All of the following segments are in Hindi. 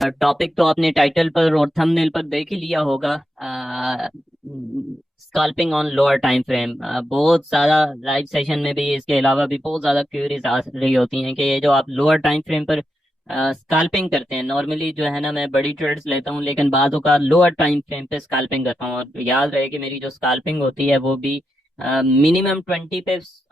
टॉपिक तो आपने टाइटल पर और थंबनेल पर देख ही लिया होगा। Scalping on lower time frame. बहुत ज़्यादा लाइव सेशन में भी इसके अलावा भी बहुत ज़्यादा क्वेरीज आ रही होती हैं कि ये जो आप लोअर टाइम फ्रेम पर स्कैल्पिंग करते हैं। नॉर्मली जो है ना, मैं बड़ी ट्रेड्स लेता हूँ, लेकिन बाज़ों का लोअर टाइम फ्रेम पे स्कैल्पिंग करता हूँ। और याद रहे कि मेरी जो स्कैल्पिंग होती है वो भी मिनिमम 20 पिप्स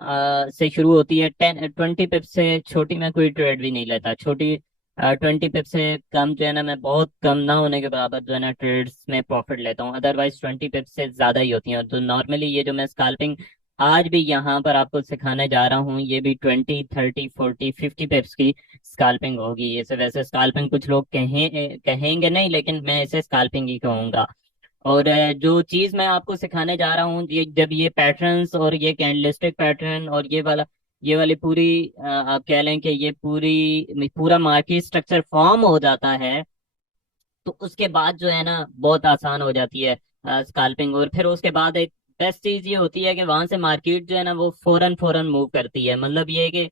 से शुरू होती है। 20 पिप्स से छोटी मैं कोई ट्रेड भी नहीं लेता। छोटी 20 पिप से कम जो है ना, मैं बहुत कम ना होने के बराबर जो है ना ट्रेड्स में प्रॉफिट लेता हूँ। अदरवाइज 20 पिप से ज्यादा ही होती हैं। और तो नॉर्मली ये जो मैं स्कैल्पिंग आज भी यहाँ पर आपको सिखाने जा रहा हूँ, ये भी 20 30 40 50 पिप्स की स्कैल्पिंग होगी। ये वैसे स्कैल्पिंग कुछ लोग कहेंगे नहीं, लेकिन मैं इसे स्कैल्पिंग ही कहूंगा। और जो चीज मैं आपको सिखाने जा रहा हूँ, ये जब ये पैटर्न्स और ये कैंडलस्टिक पैटर्न और ये वाली पूरी आप कह लें कि ये पूरा मार्केट स्ट्रक्चर फॉर्म हो जाता है, तो उसके बाद जो है ना बहुत आसान हो जाती है स्कैल्पिंग। और फिर उसके बाद एक बेस्ट चीज ये होती है कि वहां से मार्केट जो है ना वो फौरन फौरन मूव करती है। मतलब ये है कि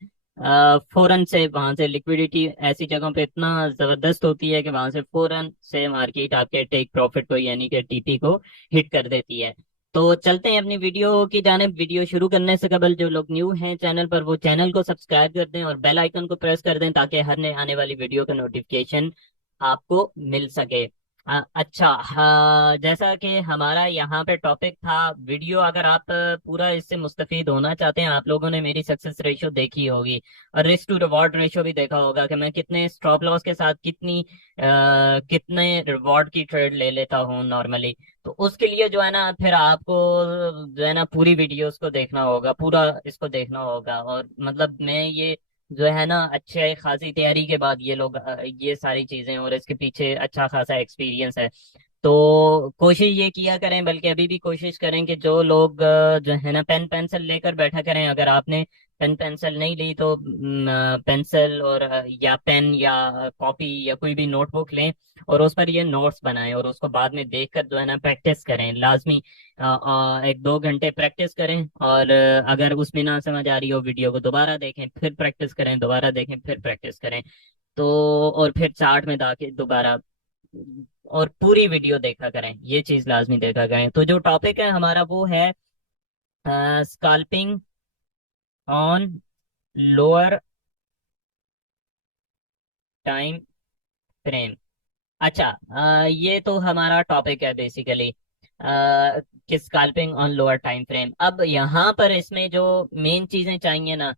फौरन से वहां से लिक्विडिटी ऐसी जगहों पे इतना जबरदस्त होती है कि वहां से फौरन से मार्केट आपके टेक प्रॉफिट को यानी कि टीपी को हिट कर देती है। तो चलते हैं अपनी वीडियो की जानिब। वीडियो शुरू करने से कबल जो लोग न्यू हैं चैनल पर, वो चैनल को सब्सक्राइब कर दें और बेल आइकन को प्रेस कर दें, ताकि हर नए आने वाली वीडियो का नोटिफिकेशन आपको मिल सके। अच्छा, हाँ, जैसा कि हमारा यहाँ पे टॉपिक था वीडियो, अगर आप पूरा इससे मुस्तफीद होना चाहते हैं, आप लोगों ने मेरी सक्सेस रेशियो देखी होगी और रिस्क टू रिवॉर्ड रेशियो भी देखा होगा कि मैं कितने स्टॉप लॉस के साथ कितने रिवॉर्ड की ट्रेड ले लेता हूँ नॉर्मली। तो उसके लिए जो है ना, फिर आपको जो है ना पूरी वीडियोस को देखना होगा, पूरा इसको देखना होगा। और मतलब मैं ये जो है ना अच्छे खासी तैयारी के बाद ये लोग ये सारी चीजें, और इसके पीछे अच्छा खासा एक्सपीरियंस है। तो कोशिश ये किया करें, बल्कि अभी भी कोशिश करें कि जो लोग जो है ना पेन पेंसिल लेकर बैठा करें। अगर आपने पेन पेंसिल नहीं ली तो पेंसिल और या पेन या कॉपी या कोई भी नोटबुक लें और उस पर ये नोट्स बनाएं, और उसको बाद में देखकर जो है ना प्रैक्टिस करें लाजमी। 1 2 घंटे प्रैक्टिस करें, और अगर उसमें ना समझ आ रही हो, वीडियो को दोबारा देखें, फिर प्रैक्टिस करें, दोबारा देखें, फिर प्रैक्टिस करें। तो और फिर चार्ट में जाके दोबारा और पूरी वीडियो देखा करें। ये चीज लाजमी देखा करें। तो जो टॉपिक है हमारा वो है scalping on lower time frame. अच्छा, ये तो हमारा टॉपिक है बेसिकली कि scalping on lower time frame. अब यहाँ पर इसमें जो मेन चीजें चाहिए ना,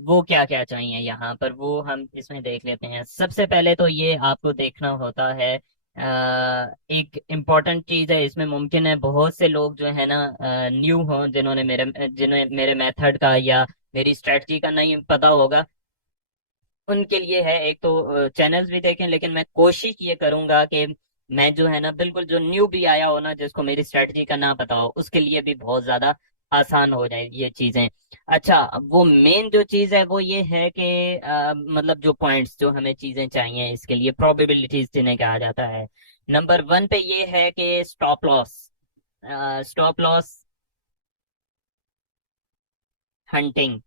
वो क्या क्या चाहिए यहाँ पर, वो हम इसमें देख लेते हैं। सबसे पहले तो ये आपको देखना होता है, एक इम्पॉर्टेंट चीज है इसमें। मुमकिन है बहुत से लोग जो है ना न्यू हों, जिन्हें मेरे मेथड का या मेरी स्ट्रेटजी का नहीं पता होगा। उनके लिए है, एक तो चैनल्स भी देखें, लेकिन मैं कोशिश ये करूंगा कि मैं जो है ना बिल्कुल जो न्यू भी आया हो ना, जिसको मेरी स्ट्रेटजी का ना पता हो, उसके लिए भी बहुत ज्यादा आसान हो जाए ये चीजें। अच्छा, वो मेन जो चीज है वो ये है कि मतलब जो पॉइंट्स जो हमें चीजें चाहिए इसके लिए, प्रोबेबिलिटीज जिन्हें कहा जाता है। नंबर 1 पे ये है कि stop loss. Stop loss hunting,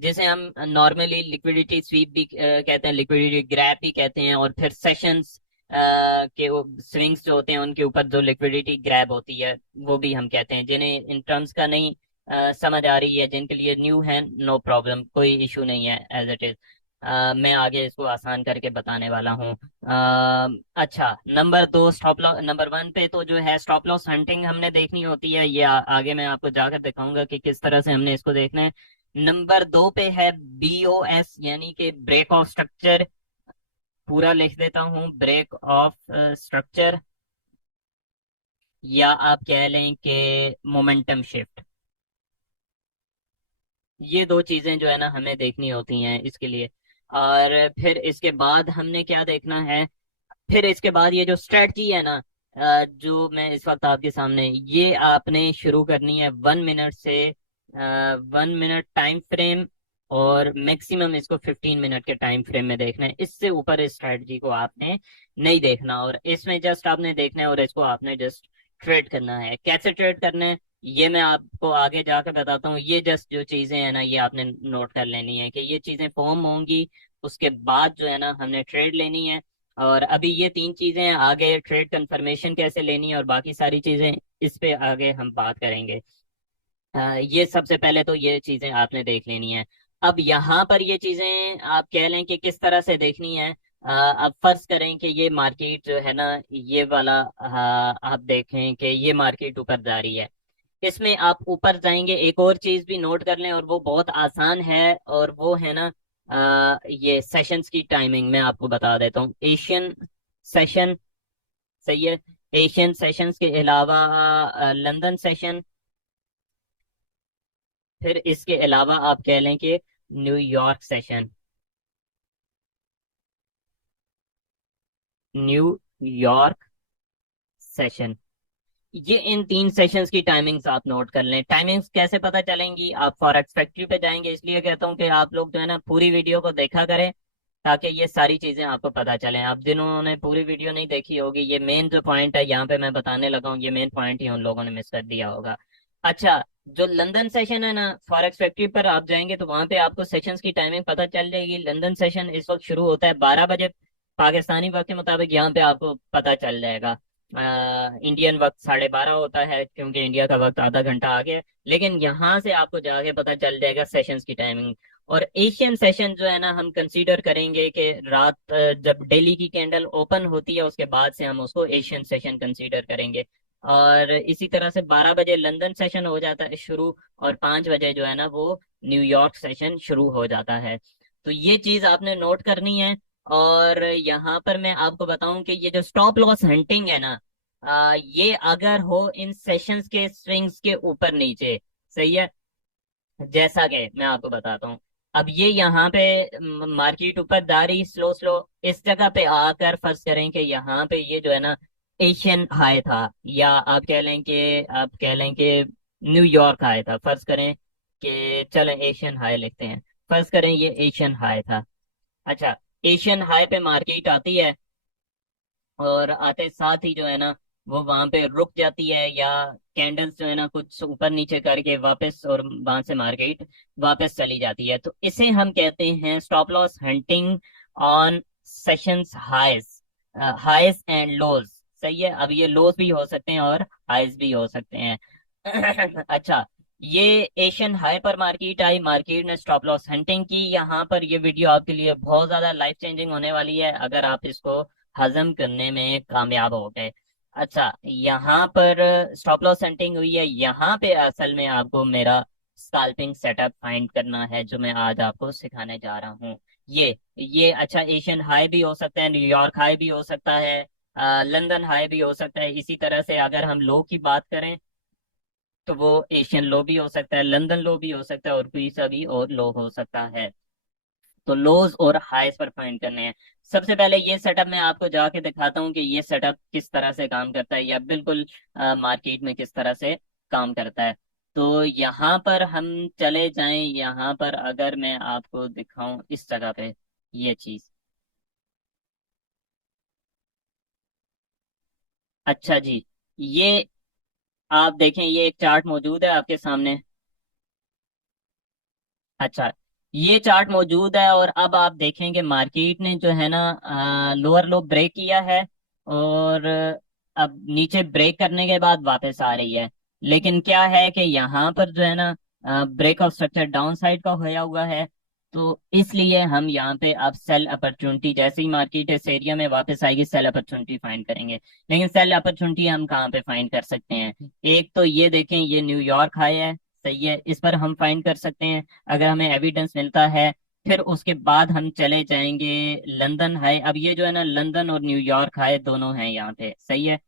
जिसे हम नॉर्मली लिक्विडिटी स्वीप भी कहते हैं, लिक्विडिटी ग्रैप भी कहते हैं। और फिर सेशंस के स्विंग्स जो होते हैं उनके ऊपर जो लिक्विडिटी ग्रैब होती है वो भी हम कहते हैं। जिन्हें इन टर्म्स का नहीं समझ आ रही है, जिनके लिए न्यू है, नो प्रॉब्लम, कोई इशू नहीं है, एज इट इज। मैं आगे इसको आसान करके बताने वाला हूँ। अच्छा, नंबर 2 स्टॉप लॉस। नंबर 1 पे तो जो है स्टॉप लॉस हंटिंग हमने देखनी होती है। ये आगे मैं आपको जाकर दिखाऊंगा कि किस तरह से हमने इसको देखना है। नंबर 2 पे है BOS, यानी कि ब्रेक ऑफ स्ट्रक्चर। पूरा लिख देता हूँ, ब्रेक ऑफ स्ट्रक्चर, या आप कह लें कि मोमेंटम शिफ्ट। ये दो चीजें जो है ना हमें देखनी होती हैं इसके लिए। और फिर इसके बाद हमने क्या देखना है, फिर इसके बाद ये जो स्ट्रेटजी है ना, जो मैं इस वक्त आपके सामने, ये आपने शुरू करनी है 1 मिनट से। 1 मिनट टाइम फ्रेम, और मैक्सिमम इसको 15 मिनट के टाइम फ्रेम में देखना है। इससे ऊपर इस स्ट्रेटजी को आपने नहीं देखना, और इसमें जस्ट आपने देखना है और इसको आपने जस्ट ट्रेड करना है। कैसे ट्रेड करना है ये मैं आपको आगे जाकर बताता हूँ। ये जस्ट जो चीजें हैं ना, ये आपने नोट कर लेनी है कि ये चीजें फॉर्म होंगी, उसके बाद जो है ना हमने ट्रेड लेनी है। और अभी ये तीन चीजें आगे ट्रेड कंफर्मेशन कैसे लेनी है और बाकी सारी चीजें, इस पे आगे हम बात करेंगे। ये सबसे पहले तो ये चीजें आपने देख लेनी है। अब यहाँ पर ये चीजें आप कह लें कि किस तरह से देखनी है। अब फर्ज करें कि ये मार्केट जो है ना, ये वाला आप देखें कि ये मार्केट ऊपर जा रही है। इसमें आप ऊपर जाएंगे, एक और चीज भी नोट कर लें और वो बहुत आसान है, और वो है ना ये सेशंस की टाइमिंग मैं आपको बता देता हूँ। एशियन सेशन, सही है। एशियन सेशंस के अलावा लंदन सेशन, फिर इसके अलावा आप कह लें कि न्यूयॉर्क सेशन, न्यूयॉर्क सेशन। ये इन तीन सेशंस की टाइमिंग्स आप नोट कर लें। टाइमिंग्स कैसे पता चलेंगी, आप फॉरेक्स फैक्ट्री पे जाएंगे, इसलिए कहता हूँ कि आप लोग जो है ना पूरी वीडियो को देखा करें, ताकि ये सारी चीजें आपको पता चलें। आप जिन्होंने पूरी वीडियो नहीं देखी होगी, ये मेन जो पॉइंट है यहाँ पे मैं बताने लगा हूँ, ये मेन पॉइंट ही उन लोगों ने मिस कर दिया होगा। अच्छा, जो लंदन सेशन है ना, फॉरेक्स फैक्ट्री पर आप जाएंगे तो वहां पे आपको सेशंस की टाइमिंग पता चल जाएगी। लंदन सेशन इस वक्त शुरू होता है 12 बजे पाकिस्तानी वक्त के मुताबिक, यहाँ पे आपको पता चल जाएगा। इंडियन वक्त 12:30 होता है, क्योंकि इंडिया का वक्त आधा घंटा आगे है। लेकिन यहाँ से आपको जाके पता चल जाएगा सेशंस की टाइमिंग। और एशियन सेशन जो है ना, हम कंसीडर करेंगे कि रात जब दिल्ली की कैंडल ओपन होती है उसके बाद से हम उसको एशियन सेशन कंसीडर करेंगे। और इसी तरह से 12 बजे लंदन सेशन हो जाता है शुरू, और 5 बजे जो है ना वो न्यूयॉर्क सेशन शुरू हो जाता है। तो ये चीज आपने नोट करनी है। और यहाँ पर मैं आपको बताऊं कि ये जो स्टॉप लॉस हंटिंग है ना, ये अगर हो इन सेशंस के स्विंग्स के ऊपर नीचे, सही है, जैसा कि मैं आपको बताता हूँ। अब ये यहाँ पे मार्केट ऊपर जा रही स्लो स्लो, इस जगह पे आकर फर्ज करें कि यहाँ पे ये जो है ना एशियन हाई था, या आप कह लें कि न्यूयॉर्क हाई था, फर्ज करें कि चलें एशियन हाई लिखते हैं, फर्ज करें ये एशियन हाई था। अच्छा, एशियन हाई पे मार्केट आती है, और आते साथ ही जो है ना वो वहां पे रुक जाती है, या कैंडल्स जो है ना कुछ ऊपर नीचे करके वापस, और वहां से मार्केट वापस चली जाती है। तो इसे हम कहते हैं stop loss hunting on sessions highs, highs and lows. सही है, अब ये लोज भी हो सकते हैं और हाइज भी हो सकते हैं। अच्छा, ये एशियन हाई पर मार्केट आई, मार्केट ने स्टॉप लॉस हंटिंग की। यहाँ पर ये वीडियो आपके लिए बहुत ज्यादा लाइफ चेंजिंग होने वाली है, अगर आप इसको हजम करने में कामयाब हो गए। अच्छा, यहाँ पर स्टॉप लॉस सेटिंग हुई है, यहाँ पे असल में आपको मेरा स्काल्पिंग सेटअप फाइंड करना है, जो मैं आज आपको सिखाने जा रहा हूँ। ये अच्छा, एशियन हाई भी हो सकता है, न्यूयॉर्क हाई भी हो सकता है, लंदन हाई भी हो सकता है। इसी तरह से अगर हम लो की बात करें तो वो एशियन लो भी हो सकता है, लंदन लो भी हो सकता है, और कोई सा भी और लो हो सकता है। तो लोज और हाईस पर फाइंड करने हैं। सबसे पहले ये सेटअप मैं आपको जाके दिखाता हूँ कि ये सेटअप किस तरह से काम करता है, या बिल्कुल मार्केट में किस तरह से काम करता है। तो यहाँ पर हम चले जाएं, यहाँ पर अगर मैं आपको दिखाऊं इस जगह पे ये चीज। अच्छा जी, ये आप देखें, ये एक चार्ट मौजूद है आपके सामने। अच्छा, ये चार्ट मौजूद है, और अब आप देखेंगे मार्केट ने जो है ना लोअर लो ब्रेक किया है, और अब नीचे ब्रेक करने के बाद वापस आ रही है। लेकिन क्या है कि यहाँ पर जो है ना break of structure downside का होया हुआ है। तो इसलिए हम यहाँ पे अब सेल अपॉर्चुनिटी, जैसे ही मार्केट इस एरिया में वापस आएगी, सेल अपॉर्चुनिटी फाइंड करेंगे। लेकिन सेल अपॉर्चुनिटी हम कहाँ पे फाइंड कर सकते हैं? एक तो ये देखें, ये न्यूयॉर्क हाई है, सही है, इस पर हम फाइंड कर सकते हैं अगर हमें एविडेंस मिलता है। फिर उसके बाद हम चले जाएंगे लंदन हाई। अब ये जो है ना लंदन और न्यूयॉर्क हाई दोनों हैं यहाँ पे, सही है।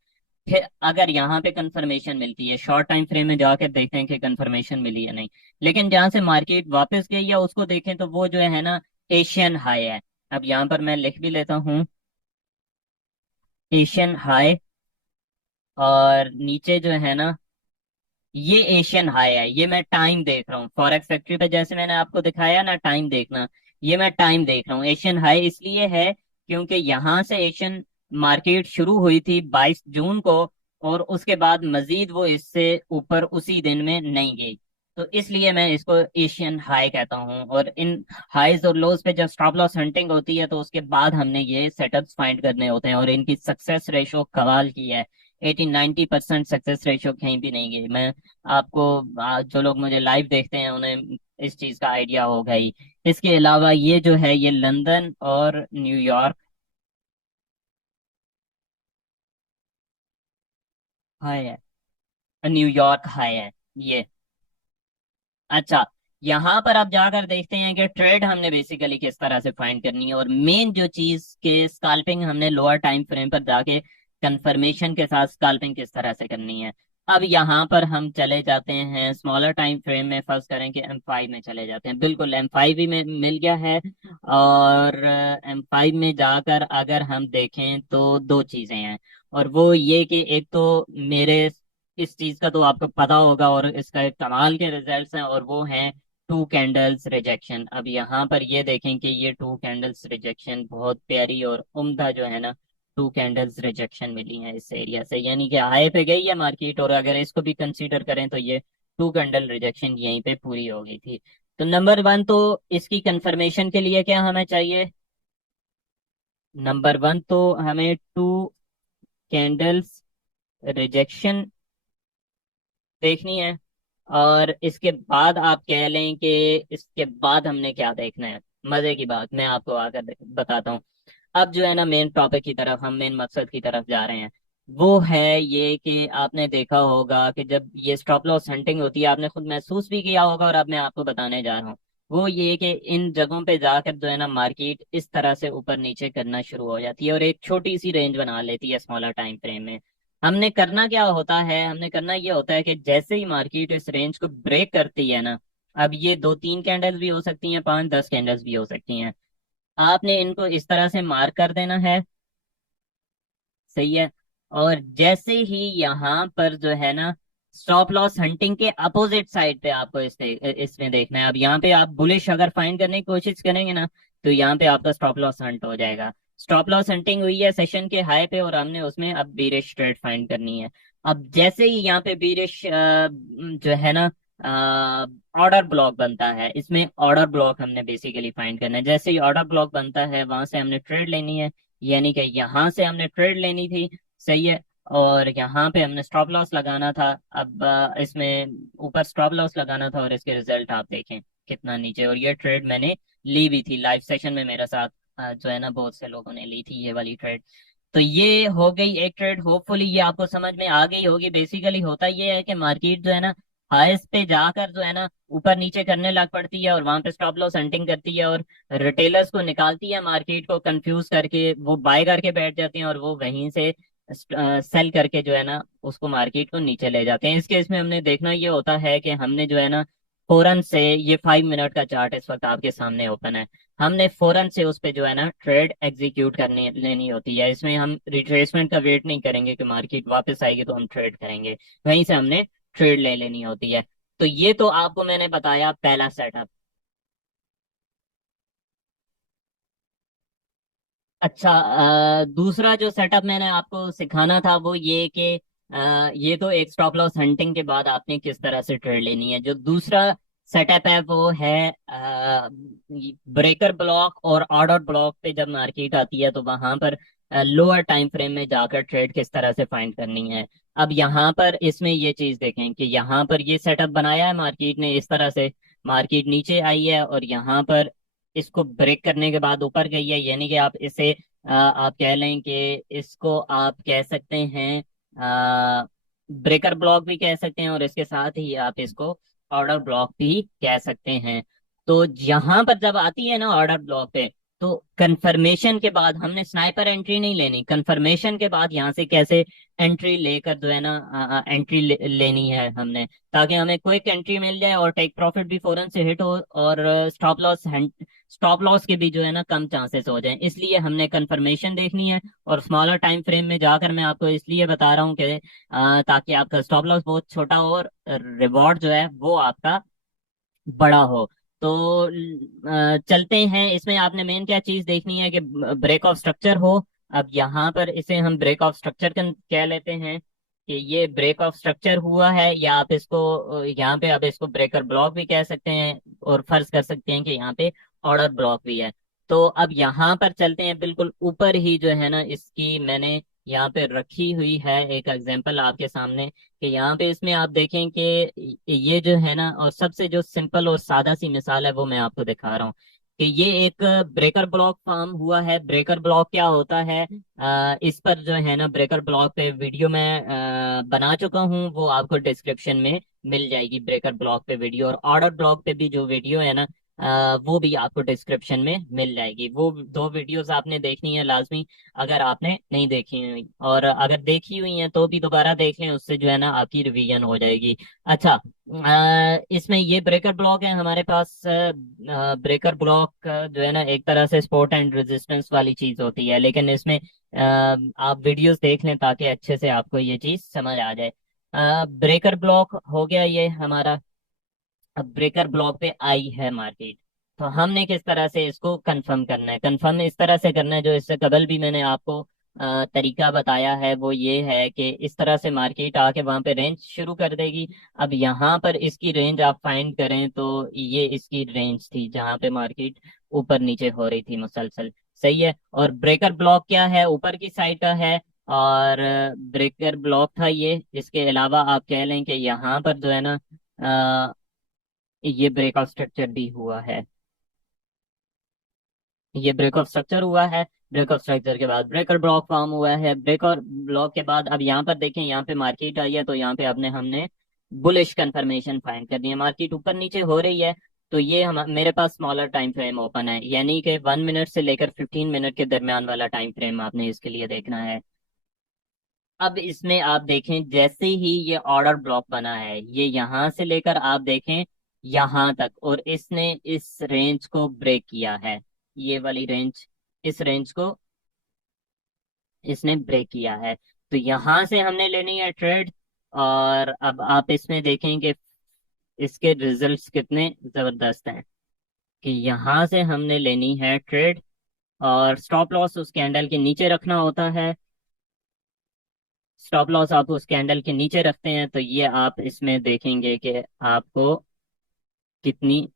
फिर अगर यहाँ पे कंफर्मेशन मिलती है, शॉर्ट टाइम फ्रेम में जाकर देखें कि कंफर्मेशन मिली है नहीं, लेकिन जहां से मार्केट वापस गई है उसको देखें तो वो जो है ना एशियन हाई है। अब यहाँ पर मैं लिख भी लेता हूँ एशियन हाई, और नीचे जो है ना ये एशियन हाई है। ये मैं टाइम देख रहा हूँ फॉरेक्स फैक्ट्री पे, जैसे मैंने आपको दिखाया ना टाइम देखना, ये मैं टाइम देख रहा हूँ। एशियन हाई इसलिए है क्योंकि यहाँ से एशियन मार्केट शुरू हुई थी 22 जून को, और उसके बाद मजीद वो इससे ऊपर उसी दिन में नहीं गई। तो इसलिए मैं इसको एशियन हाई कहता हूँ। और इन हाईज और लोज पे जब स्टॉप लॉस हंटिंग होती है तो उसके बाद हमने ये सेटअप्स फाइंड करने होते हैं, और इनकी सक्सेस रेशो कमाल की है। 80-90% सक्सेस रेशो कहीं भी नहीं गई। मैं आपको जो लोग मुझे लाइव देखते हैं उन्हें इस चीज का आइडिया होगा ही। इसके अलावा ये जो है ये लंदन और न्यूयॉर्क हाई है। न्यूयॉर्क हाई है ये। अच्छा, यहाँ पर आप जाकर देखते हैं कि ट्रेड हमने बेसिकली किस तरह से फाइंड करनी है, और मेन जो चीज के स्काल्पिंग हमने लोअर टाइम फ्रेम पर जाके कंफर्मेशन के साथ स्काल्पिंग किस तरह से करनी है। अब यहाँ पर हम चले जाते हैं स्मॉलर टाइम फ्रेम में, फर्स्ट करें कि M5 में चले जाते हैं। बिल्कुल M5 ही में मिल गया है। और M5 में जाकर अगर हम देखें तो दो चीजें हैं, और वो ये कि एक तो मेरे इस चीज का तो आपको पता होगा और इसका एक कमाल के रिजल्ट्स हैं, और वो हैं टू कैंडल्स रिजेक्शन। अब यहाँ पर ये देखें कि ये टू कैंडल्स रिजेक्शन बहुत प्यारी और उम्दा जो है ना, टू कैंडल्स रिजेक्शन मिली है इस एरिया से, यानी कि हाई पे गई है मार्केट, और अगर इसको भी कंसीडर करें तो ये टू कैंडल रिजेक्शन यहीं पे पूरी हो गई थी। तो नंबर वन तो इसकी कंफर्मेशन के लिए क्या हमें चाहिए, नंबर वन तो हमें टू कैंडल्स रिजेक्शन देखनी है। और इसके बाद आप कह लें कि इसके बाद हमने क्या देखना है। मजे की बात मैं आपको आकर बताता हूँ। अब जो है ना मेन टॉपिक की तरफ, हम मेन मकसद की तरफ जा रहे हैं। वो है ये कि आपने देखा होगा कि जब ये स्टॉप लॉस हंटिंग होती है, आपने खुद महसूस भी किया होगा, और अब मैं आपको बताने जा रहा हूँ। वो ये कि इन जगहों पे जाकर जो है ना मार्केट इस तरह से ऊपर नीचे करना शुरू हो जाती है, और एक छोटी सी रेंज बना लेती है स्मॉलर टाइम फ्रेम में। हमने करना क्या होता है, हमने करना ये होता है कि जैसे ही मार्केट इस रेंज को ब्रेक करती है ना, अब ये 2-3 कैंडल्स भी हो सकती हैं, 5-10 कैंडल्स भी हो सकती हैं, आपने इनको इस तरह से मार्क कर देना है। सही है। और जैसे ही यहाँ पर जो है ना स्टॉप लॉस हंटिंग के अपोजिट साइड पे आपको इसमें देखना है। अब यहाँ पे आप बुलिश अगर फाइंड करने की कोशिश करेंगे ना, तो यहाँ पे आपका स्टॉप लॉस हंट हो जाएगा। स्टॉप लॉस हंटिंग हुई है सेशन के हाई पे, और हमने उसमें अब बीरिश ट्रेड फाइंड करनी है। अब जैसे ही यहाँ पे बीरिश जो है ना ऑर्डर ब्लॉक बनता है, इसमें ऑर्डर ब्लॉक हमने बेसिकली फाइंड करना है। जैसे ही ऑर्डर ब्लॉक बनता है वहां से हमने ट्रेड लेनी है, यानी कि यहाँ से हमने ट्रेड लेनी थी। सही है। और यहाँ पे हमने स्टॉप लॉस लगाना था। अब इसमें ऊपर स्टॉप लॉस लगाना था, और इसके रिजल्ट आप देखें कितना नीचे। और ये ट्रेड मैंने ली भी थी लाइव सेशन में, मेरे साथ जो है ना बहुत से लोगों ने ली थी ये वाली ट्रेड। तो ये हो गई एक ट्रेड। होपफुली ये आपको समझ में आ गई होगी। बेसिकली होता ये है कि मार्केट जो है ना हाईएस्ट पे जाकर जो है ना ऊपर नीचे करने लग पड़ती है, और वहां पे स्टॉप लॉस हंटिंग करती है, और रिटेलर्स को निकालती है मार्केट को कंफ्यूज करके, वो बाय करके बैठ जाते हैं, और वो वहीं से सेल करके जो है ना उसको मार्केट को नीचे ले जाते हैं। इस केस में हमने देखना ये होता है कि हमने जो है ना फौरन से, ये 5 मिनट का चार्ट इस वक्त आपके सामने ओपन है, हमने फौरन से उस पे जो है ना ट्रेड एग्जीक्यूट करनी लेनी होती है। इसमें हम रिट्रेसमेंट का वेट नहीं करेंगे कि मार्केट वापस आएगी तो हम ट्रेड करेंगे, वहीं से हमने ट्रेड ले लेनी होती है। तो ये तो आपको मैंने बताया पहला सेटअप। अच्छा, दूसरा जो सेटअप मैंने आपको सिखाना था वो ये कि ये तो एक स्टॉप लॉस हंटिंग के बाद आपने किस तरह से ट्रेड लेनी है। जो दूसरा सेटअप है वो है ब्रेकर ब्लॉक और ऑर्डर ब्लॉक पे जब मार्केट आती है तो वहां पर लोअर टाइम फ्रेम में जाकर ट्रेड किस तरह से फाइंड करनी है। अब यहाँ पर इसमें ये चीज देखें कि यहाँ पर ये सेटअप बनाया है मार्केट ने इस तरह से, मार्केट नीचे आई है और यहाँ पर इसको ब्रेक करने के बाद ऊपर गई है, यानी कि आप इसे आप कह लें कि इसको आप कह सकते हैं ब्रेकर ब्लॉक भी कह सकते हैं, और इसके साथ ही आप इसको ऑर्डर ब्लॉक भी कह सकते हैं। तो यहाँ पर जब आती है ना ऑर्डर ब्लॉक पे, तो कंफर्मेशन के बाद हमने स्नाइपर एंट्री नहीं लेनी, कंफर्मेशन के बाद यहाँ से कैसे एंट्री लेकर जो है ना एंट्री लेनी है हमने, ताकि हमें क्विक एंट्री मिल जाए और टेक प्रॉफिट भी फौरन से हिट हो, और स्टॉप लॉस के भी जो है ना कम चांसेस हो जाएं। इसलिए हमने कंफर्मेशन देखनी है। और स्मॉलर टाइम फ्रेम में जाकर मैं आपको इसलिए बता रहा हूँ कि ताकि आपका स्टॉप लॉस बहुत छोटा हो और रिवॉर्ड जो है वो आपका बड़ा हो। तो चलते हैं इसमें। आपने मेन क्या चीज देखनी है कि ब्रेक ऑफ स्ट्रक्चर हो। अब यहाँ पर इसे हम ब्रेक ऑफ स्ट्रक्चर कह लेते हैं। कि ये ब्रेक ऑफ स्ट्रक्चर हुआ है, या आप इसको यहाँ पे आप इसको ब्रेकर ब्लॉक भी कह सकते हैं, और फर्ज कर सकते हैं कि यहाँ पे ऑर्डर ब्लॉक भी है। तो अब यहाँ पर चलते हैं, बिल्कुल ऊपर ही जो है ना इसकी मैंने यहाँ पे रखी हुई है एक एग्जांपल आपके सामने, कि यहाँ पे इसमें आप देखें कि ये जो है ना, और सबसे जो सिंपल और सादा सी मिसाल है वो मैं आपको दिखा रहा हूँ, कि ये एक ब्रेकर ब्लॉक फॉर्म हुआ है। ब्रेकर ब्लॉक क्या होता है, इस पर जो है ना ब्रेकर ब्लॉक पे वीडियो मैं बना चुका हूँ, वो आपको डिस्क्रिप्शन में मिल जाएगी। ब्रेकर ब्लॉक पे वीडियो और ऑर्डर ब्लॉक पे भी जो वीडियो है ना, वो भी आपको डिस्क्रिप्शन में मिल जाएगी। वो दो वीडियोस आपने देखनी है लाजमी, अगर आपने नहीं देखी हुई, और अगर देखी हुई है तो भी दोबारा देख लें, उससे जो है ना आपकी रिवीजन हो जाएगी। अच्छा, इसमें ये ब्रेकर ब्लॉक है हमारे पास। ब्रेकर ब्लॉक जो है ना एक तरह से सपोर्ट एंड रेजिस्टेंस वाली चीज होती है, लेकिन इसमें आप वीडियोस देख लें ताकि अच्छे से आपको ये चीज समझ आ जाए। ब्रेकर ब्लॉक हो गया ये हमारा। अब ब्रेकर ब्लॉक पे आई है मार्केट, तो हमने किस तरह से इसको कंफर्म करना है? कंफर्म इस तरह से करना है, जो इससे कबल भी मैंने आपको तरीका बताया है, वो ये है कि इस तरह से मार्केट आके वहां पे रेंज शुरू कर देगी। अब यहाँ पर इसकी रेंज आप फाइंड करें तो ये इसकी रेंज थी जहाँ पे मार्केट ऊपर नीचे हो रही थी मुसलसल। सही है। और ब्रेकर ब्लॉक क्या है, ऊपर की साइड का है, और ब्रेकर ब्लॉक था ये। इसके अलावा आप कह लें कि यहाँ पर जो है ना ये ब्रेक ऑफ स्ट्रक्चर भी हुआ है। ये ब्रेक ऑफ स्ट्रक्चर हुआ है। ब्रेक ऑफ स्ट्रक्चर के बाद ब्रेकर ब्लॉक फॉर्म हुआ है। ब्रेक और ब्लॉक के बाद अब यहाँ पर देखें, यहाँ पे मार्केट आई है, तो यहाँ पे आपने हमने बुलिश कंफर्मेशन फाइंड कर दी है। मार्केट ऊपर नीचे हो रही है, तो ये हम मेरे पास स्मॉलर टाइम फ्रेम ओपन है, यानी कि 1 मिनट से लेकर 15 मिनट के दरमियान वाला टाइम फ्रेम आपने इसके लिए देखना है। अब इसमें आप देखें, जैसे ही ये ऑर्डर ब्लॉक बना है, ये यहाँ से लेकर आप देखें यहाँ तक, और इसने इस रेंज को ब्रेक किया है। ये वाली रेंज, इस रेंज को इसने ब्रेक किया है। तो यहाँ से हमने लेनी है ट्रेड। और अब आप इसमें देखें कि इसके रिजल्ट्स कितने जबरदस्त हैं, कि यहाँ से हमने लेनी है ट्रेड, और स्टॉप लॉस उस कैंडल के नीचे रखना होता है। स्टॉप लॉस आप उस कैंडल के नीचे रखते हैं, तो ये आप इसमें देखेंगे कि आपको कितनी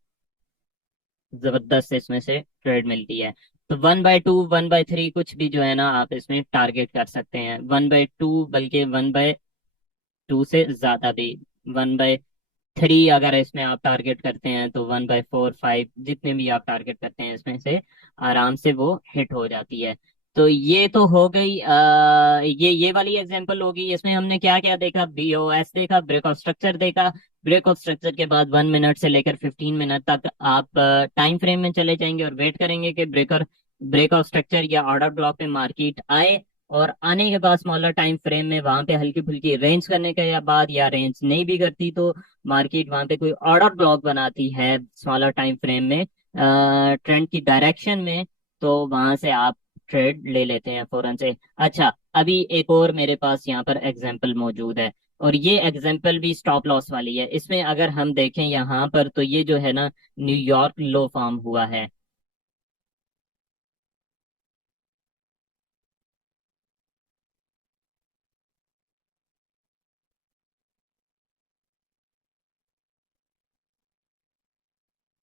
जबरदस्त इसमें से ट्रेड मिलती है। तो 1/2, 1/3 कुछ भी जो है ना आप इसमें टारगेट कर सकते हैं। 1/2, बल्कि 1/2 से ज्यादा भी। 1/3 अगर इसमें आप टारगेट करते हैं, तो 1/4, 5 जितने भी आप टारगेट करते हैं इसमें से आराम से वो हिट हो जाती है। तो ये तो हो गई ये वाली एग्जांपल होगी। इसमें हमने क्या क्या देखा, बीओएस देखा, ब्रेक ऑफ स्ट्रक्चर देखा। ब्रेक ऑफ स्ट्रक्चर के बाद 1 मिनट से लेकर 15 मिनट तक आप टाइम फ्रेम में चले जाएंगे और वेट करेंगे कि ब्रेक ऑफ स्ट्रक्चर या ऑर्डर ब्लॉक पे मार्केट आए, और आने के बाद स्मॉलर टाइम फ्रेम में वहां पे हल्की फुल्की रेंज करने के बाद, या रेंज नहीं भी करती तो मार्केट वहां पे कोई ऑर्डर ब्लॉक बनाती है स्मॉलर टाइम फ्रेम में ट्रेंड की डायरेक्शन में, तो वहां से आप ट्रेड ले लेते हैं फौरन से। अच्छा, अभी एक और मेरे पास यहाँ पर एग्जांपल मौजूद है, और ये एग्जांपल भी स्टॉप लॉस वाली है। इसमें अगर हम देखें यहाँ पर, तो ये जो है ना न्यूयॉर्क लो फॉर्म हुआ है।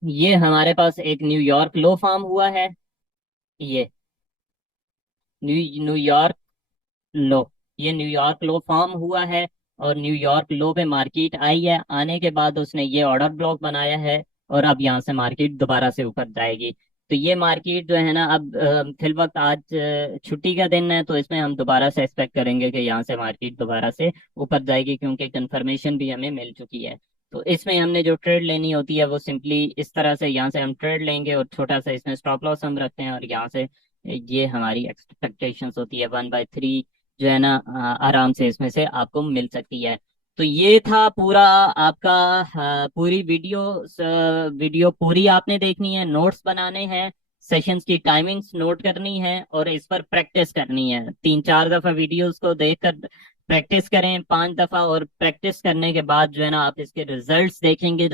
ये हमारे पास एक न्यूयॉर्क लो फॉर्म हुआ है। ये न्यूयॉर्क लो, ये न्यूयॉर्क लो फॉर्म हुआ है, और न्यूयॉर्क लो पे मार्केट आई है। आने के बाद उसने ये ऑर्डर ब्लॉक बनाया है, और अब यहाँ से मार्केट दोबारा से ऊपर जाएगी। तो ये मार्केट जो है ना, अब फिल वक्त आज छुट्टी का दिन है, तो इसमें हम दोबारा से एक्सपेक्ट करेंगे कि यहाँ से मार्केट दोबारा से ऊपर जाएगी, क्योंकि कंफर्मेशन भी हमें मिल चुकी है। तो इसमें हमने जो ट्रेड लेनी होती है वो सिंपली इस तरह से, यहाँ से हम ट्रेड लेंगे और छोटा सा इसमें स्टॉप लॉस हम रखते हैं, और यहाँ से ये हमारी एक्सपेक्टेशंस होती है 1/3 जो है ना आराम से इसमें से आपको मिल सकती है। तो ये था पूरा आपका पूरी वीडियो। वीडियो पूरी आपने देखनी है, नोट्स बनाने हैं, सेशंस की टाइमिंग्स नोट करनी है, और इस पर प्रैक्टिस करनी है। 3-4 दफा वीडियोस को देखकर प्रैक्टिस करें, 5 दफा, और प्रैक्टिस करने के बाद जो है ना आप इसके रिजल्ट्स देखेंगे।